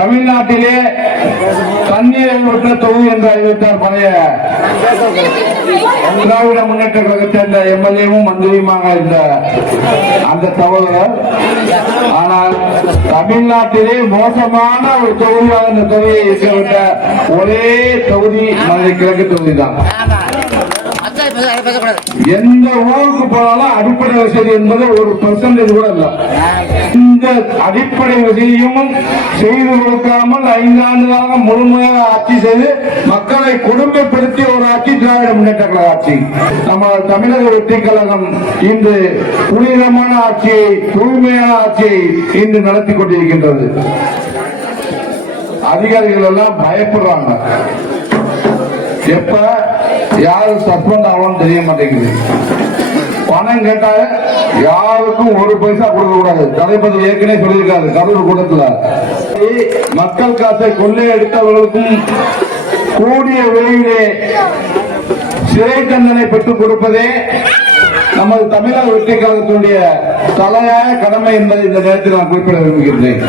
தமிழ்நாட்டிலே தண்ணீரை விட்ட தொகுதி என்று அறிவித்தார் பழைய திராவிட முன்னேற்ற கழகத்தை சேர்ந்த எம்எல்ஏவும் மந்திரியுமாக இருந்த அந்த சகோதரர். ஆனால் தமிழ்நாட்டிலே மோசமான ஒரு தொகுதியாக இந்த தொகுதியை இருக்கின்ற ஒரே தொகுதி மதுரை கிழக்கு தொகுதி தான். எந்த ஊருக்கு போனாலும் அடிப்படை வசதி என்பது 1% கூட இல்ல. இந்த அடிப்படை வசதியும் செய்து கொடுக்காமல் 5 ஆண்டுகளாக முழுமையாக ஆட்சி செய்து மக்களை கொடுமைப்படுத்திய ஒரு ஆட்சி திராவிட முன்னேற்ற கழக ஆட்சி. நம்ம தமிழக வெற்றி கழகம் இன்று புனிதமான ஆட்சியை, தூய்மையான ஆட்சியை இன்று நடத்தி கொண்டிருக்கின்றது. அதிகாரிகள் எல்லாம் பயப்படுறாங்க. எப்ப யாரு சஸ்பெண்ட் ஆகணும்னு தெரிய மாட்டேங்குது. பணம் கேட்டா யாருக்கும் 1 பைசா கொடுக்க கூடாது. தளபதி ஏற்கனவே சொல்லியிருக்காரு கரூர் கூட்டத்தில். மக்கள் காசை கொள்ளையடித்தவர்களுக்கும் கூடிய விலையிலே சிறை தண்டனை பெற்றுக் கொடுப்பதே நமது தமிழக வெற்றி கழகத்தினுடைய தலையாய கடமை என்பதை இந்த நேரத்தில் நான் குறிப்பிட விரும்புகின்றேன்.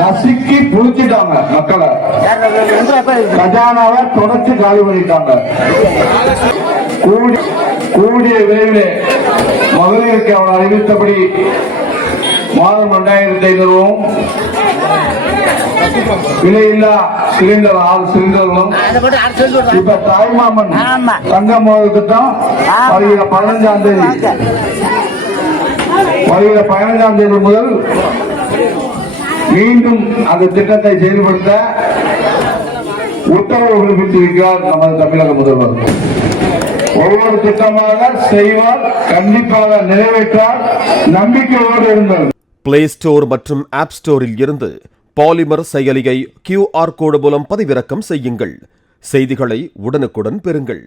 நசுக்கி புடிச்சிட்டாங்க மக்களை, கஜானாவை தொடர்ச்சி காலி பண்ணிட்டாங்க. கூடிய விரைவில் மகளிருக்கு அவர் அறிவித்தபடி மாதம் 2500 விலையில்லா சிலிண்டர் 6 சிலிண்டர்களும் இப்ப தாய்மாமன் தங்க மோதல் திட்டம் வருகிற 15ஆம் தேதி முதல் மீண்டும் அந்த திட்டத்தை செயல்படுத்த உத்தரவு பிறப்பித்திருக்கிறார் நமது தமிழக முதல்வர். ஒவ்வொரு திட்டமாக செய்வார், கண்டிப்பாக நிறைவேற்றார், நம்பிக்கையோடு இருந்தது. பிளே ஸ்டோர் மற்றும் ஆப் ஸ்டோரில் இருந்து பாலிமர் செயலியை QR கோடு மூலம் பதிவிறக்கம் செய்யுங்கள். செய்திகளை உடனுக்குடன் பெறுங்கள்.